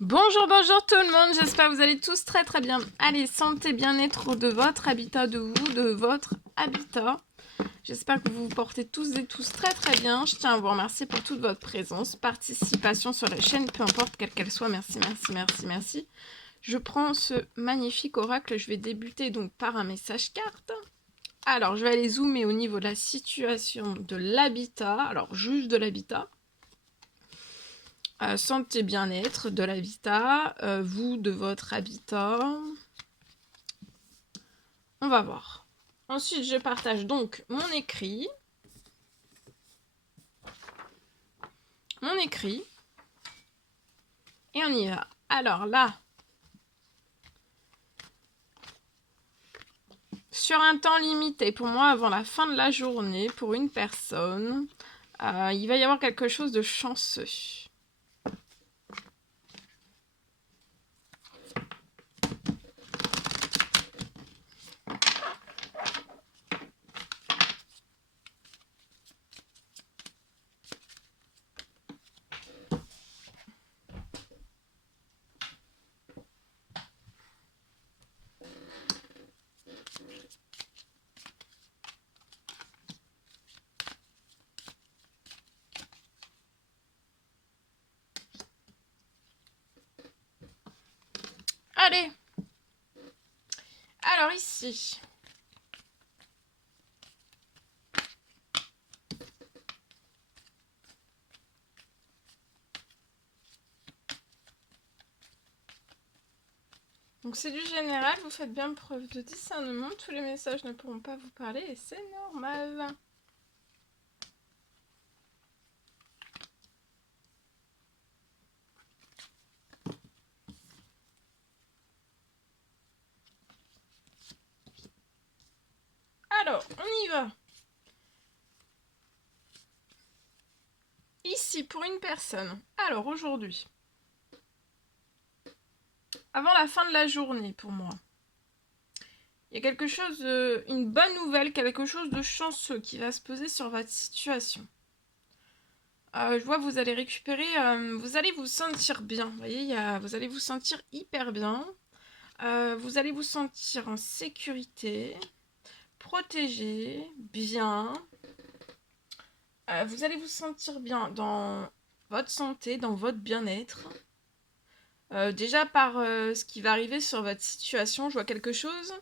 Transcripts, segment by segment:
Bonjour, bonjour tout le monde, j'espère que vous allez tous très très bien. Allez, santé, bien-être de votre habitat, de vous, de votre habitat. J'espère que vous vous portez tous et tous très très bien. Je tiens à vous remercier pour toute votre présence, participation sur la chaîne, peu importe quelle qu'elle soit. Merci, merci, merci, merci. Je prends ce magnifique oracle, je vais débuter donc par un message carte. Alors, je vais aller zoomer au niveau de la situation de l'habitat, alors juste de l'habitat. Santé, bien-être de l'habitat, vous de votre habitat. On va voir. Ensuite, je partage donc mon écrit. Et on y va. Alors là, sur un temps limité, pour moi, avant la fin de la journée, pour une personne, il va y avoir quelque chose de chanceux. Allez. Alors ici. Donc c'est du général, vous faites bien preuve de discernement, tous les messages ne pourront pas vous parler et c'est normal. Alors, on y va. Ici, pour une personne. Alors, aujourd'hui, avant la fin de la journée, pour moi, il y a quelque chose, une bonne nouvelle, quelque chose de chanceux qui va se poser sur votre situation. Je vois que vous allez récupérer, vous allez vous sentir bien. Vous voyez, vous allez vous sentir hyper bien. Vous allez vous sentir en sécurité, protégé, bien. Vous allez vous sentir bien dans votre santé, dans votre bien-être. Déjà par ce qui va arriver sur votre situation, je vois quelque chose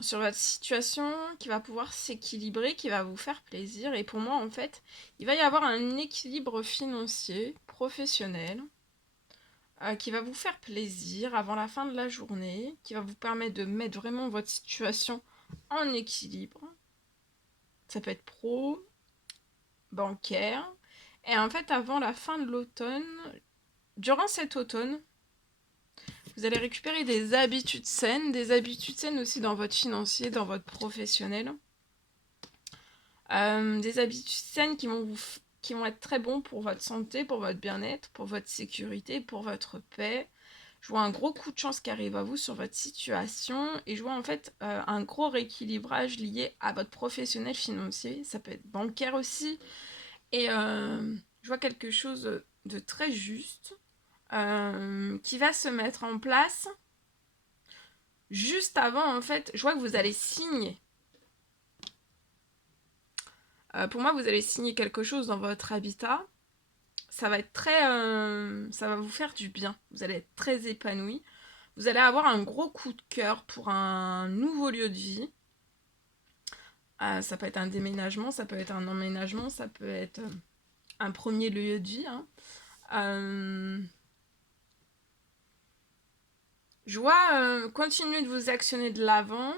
sur votre situation qui va pouvoir s'équilibrer, qui va vous faire plaisir. Et pour moi, en fait, il va y avoir un équilibre financier, professionnel, qui va vous faire plaisir avant la fin de la journée, qui va vous permettre de mettre vraiment votre situation en équilibre. Ça peut être pro, bancaire. Et en fait, avant la fin de l'automne, durant cet automne, vous allez récupérer des habitudes saines aussi dans votre financier, dans votre professionnel. Des habitudes saines qui vont être très bons pour votre santé, pour votre bien-être, pour votre sécurité, pour votre paix. Je vois un gros coup de chance qui arrive à vous sur votre situation et je vois en fait un gros rééquilibrage lié à votre professionnel financier. Ça peut être bancaire aussi. Et je vois quelque chose de très juste qui va se mettre en place juste avant, en fait. Je vois que vous allez signer. Pour moi, vous allez signer quelque chose dans votre habitat. Ça va être très, ça va vous faire du bien. Vous allez être très épanoui. Vous allez avoir un gros coup de cœur pour un nouveau lieu de vie. Ça peut être un déménagement, ça peut être un emménagement, ça peut être un premier lieu de vie. Hein. Je vois continuer de vous actionner de l'avant.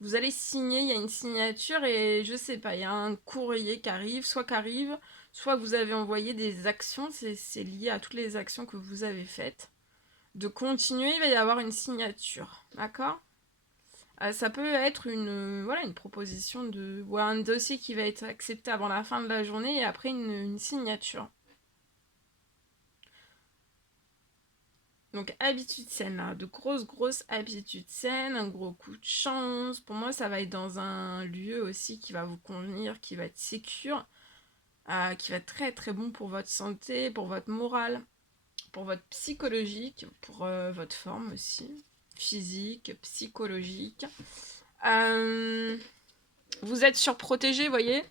Vous allez signer, il y a une signature et je sais pas, il y a un courrier qui arrive, soit vous avez envoyé des actions, c'est lié à toutes les actions que vous avez faites. De continuer, il va y avoir une signature, d'accord. Ça peut être voilà, une proposition ou un dossier qui va être accepté avant la fin de la journée et après une signature. Donc habitude saine, là, de grosses habitudes saines, un gros coup de chance. Pour moi, ça va être dans un lieu aussi qui va vous convenir, qui va être sécure, qui va être très très bon pour votre santé, pour votre morale, pour votre psychologique, pour votre forme aussi, physique, psychologique. Vous êtes surprotégé, vous voyez.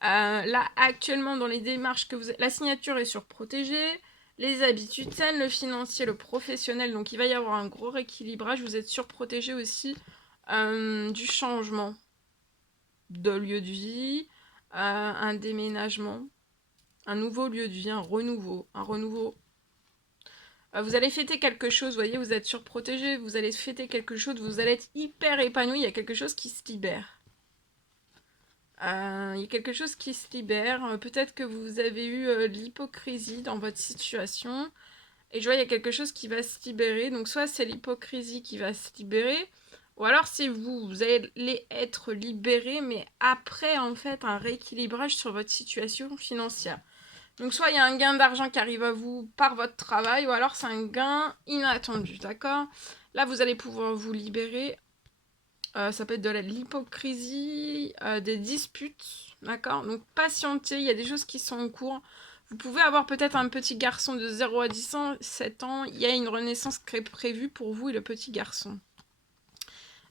Là, actuellement, dans les démarches que vous... La signature est surprotégée, les habitudes saines, le financier, le professionnel, donc il va y avoir un gros rééquilibrage. Vous êtes surprotégé aussi du changement de lieu de vie, un déménagement, un nouveau lieu de vie, un renouveau. Vous allez fêter quelque chose, vous voyez, vous êtes surprotégé, vous allez fêter quelque chose, vous allez être hyper épanoui, il y a quelque chose qui se libère. Il y a quelque chose qui se libère. Peut-être que vous avez eu de l'hypocrisie dans votre situation. Et je vois, il y a quelque chose qui va se libérer. Donc, soit c'est l'hypocrisie qui va se libérer, ou alors c'est vous. Vous allez être libéré, mais après, en fait, un rééquilibrage sur votre situation financière. Donc, soit il y a un gain d'argent qui arrive à vous par votre travail, ou alors c'est un gain inattendu, d'accord? Là, vous allez pouvoir vous libérer. Ça peut être de l'hypocrisie, des disputes, d'accord? Donc patientez, il y a des choses qui sont en cours. Vous pouvez avoir peut-être un petit garçon de 0 à 7 ans, il y a une renaissance qui est prévue pour vous et le petit garçon.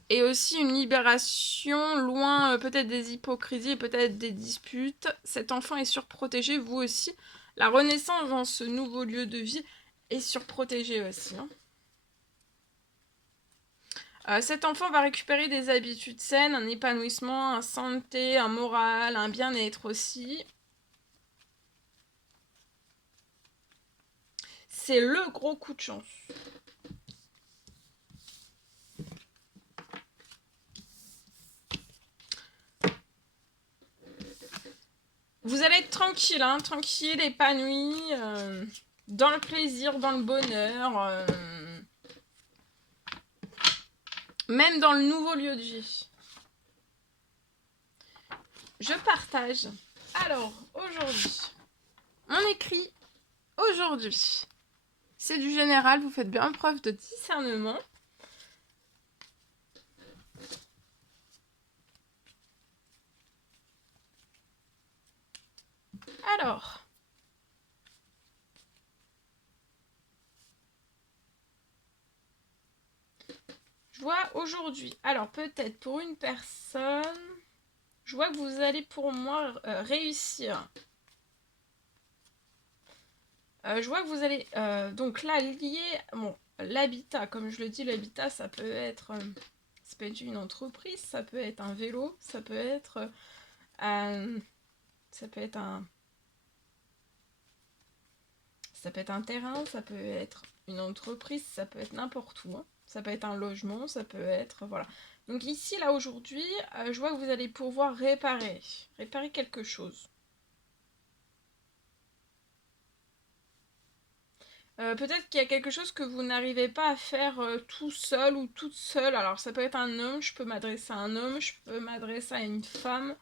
Et aussi une libération loin peut-être des hypocrisies et peut-être des disputes. Cet enfant est surprotégé, vous aussi. La renaissance dans ce nouveau lieu de vie est surprotégée aussi, hein. Cet enfant va récupérer des habitudes saines, un épanouissement, un santé, un moral, un bien-être aussi. C'est le gros coup de chance. Vous allez être tranquille, hein, tranquille, épanoui, dans le plaisir, dans le bonheur, même dans le nouveau lieu de vie. Je partage. Alors, aujourd'hui, on écrit aujourd'hui. C'est du général, vous faites bien preuve de discernement. Alors, je vois aujourd'hui, alors peut-être pour une personne, je vois que vous allez pour moi réussir. Je vois que vous allez, donc là, lié, bon, l'habitat, comme je le dis, l'habitat, ça peut être une entreprise, ça peut être un vélo, ça peut être ça peut être un terrain, ça peut être une entreprise, ça peut être n'importe où, hein. Ça peut être un logement, ça peut être, voilà. Donc ici, là, aujourd'hui, je vois que vous allez pouvoir réparer quelque chose. Peut-être qu'il y a quelque chose que vous n'arrivez pas à faire tout seul ou toute seule. Alors ça peut être un homme, je peux m'adresser à un homme, je peux m'adresser à une femme.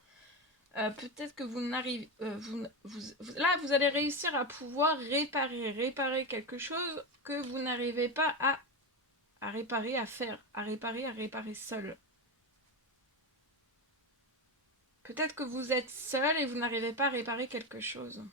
Peut-être que vous n'arrivez... là, vous allez réussir à pouvoir réparer quelque chose que vous n'arrivez pas à réparer, à réparer seul. Peut-être que vous êtes seul et vous n'arrivez pas à réparer quelque chose.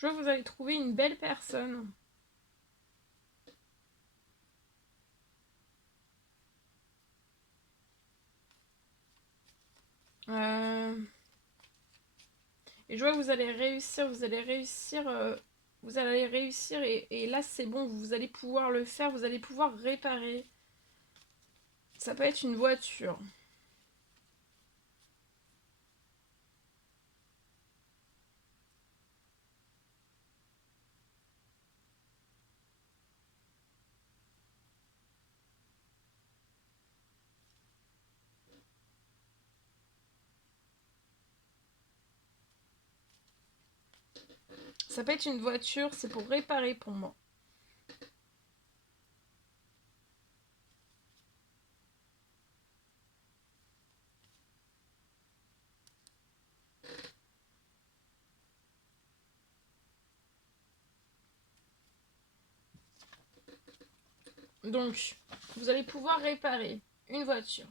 Je vois que vous allez trouver une belle personne. Et je vois que vous allez réussir, et là c'est bon, vous allez pouvoir le faire, vous allez pouvoir réparer. Ça peut être une voiture. Ça peut être une voiture, c'est pour réparer pour moi. Donc, vous allez pouvoir réparer une voiture.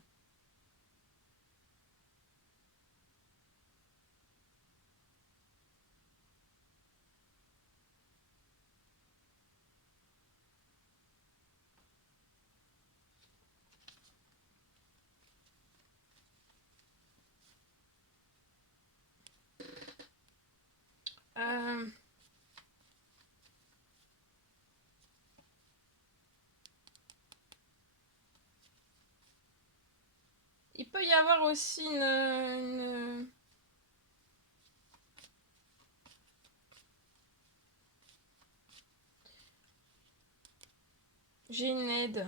Euh, il peut y avoir aussi j'ai une aide.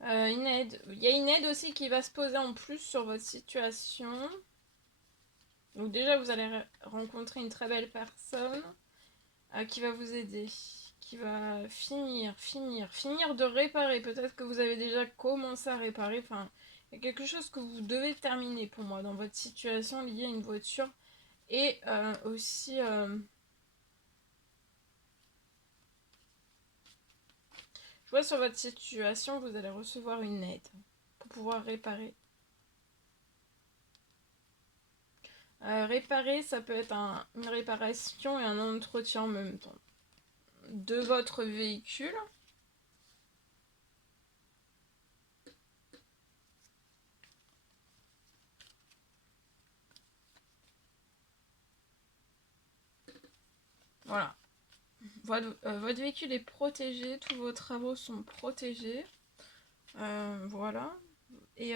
Une aide. Il y a une aide aussi qui va se poser en plus sur votre situation. Donc déjà, vous allez rencontrer une très belle personne qui va vous aider, qui va finir de réparer. Peut-être que vous avez déjà commencé à réparer. Enfin, il y a quelque chose que vous devez terminer pour moi dans votre situation liée à une voiture. Et aussi... je vois sur votre situation, vous allez recevoir une aide pour pouvoir réparer. Réparer, ça peut être une réparation et un entretien en même temps de votre véhicule. Voilà. Votre véhicule est protégé, tous vos travaux sont protégés. Voilà. Et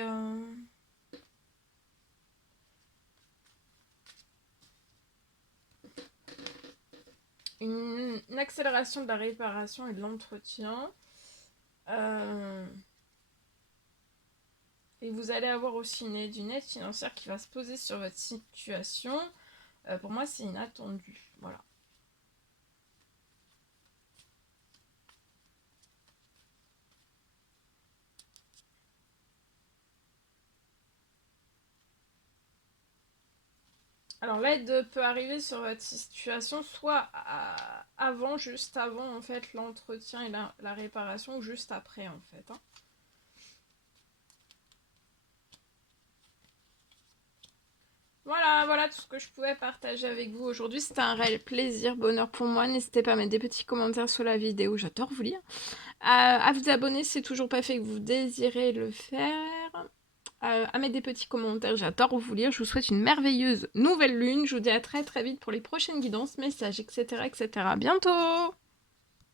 une accélération de la réparation et de l'entretien. Et vous allez avoir aussi une aide financière qui va se poser sur votre situation. Pour moi, c'est inattendu. Voilà. Alors l'aide peut arriver sur votre situation soit avant, juste avant en fait l'entretien et la réparation ou juste après en fait. Hein. Voilà tout ce que je pouvais partager avec vous aujourd'hui. C'était un réel plaisir, bonheur pour moi. N'hésitez pas à mettre des petits commentaires sous la vidéo, j'adore vous lire. À vous abonner si c'est toujours pas fait et que vous désirez le faire. À mettre des petits commentaires, j'adore vous lire. Je vous souhaite une merveilleuse nouvelle lune. Je vous dis à très très vite pour les prochaines guidances, messages, etc. etc. À bientôt!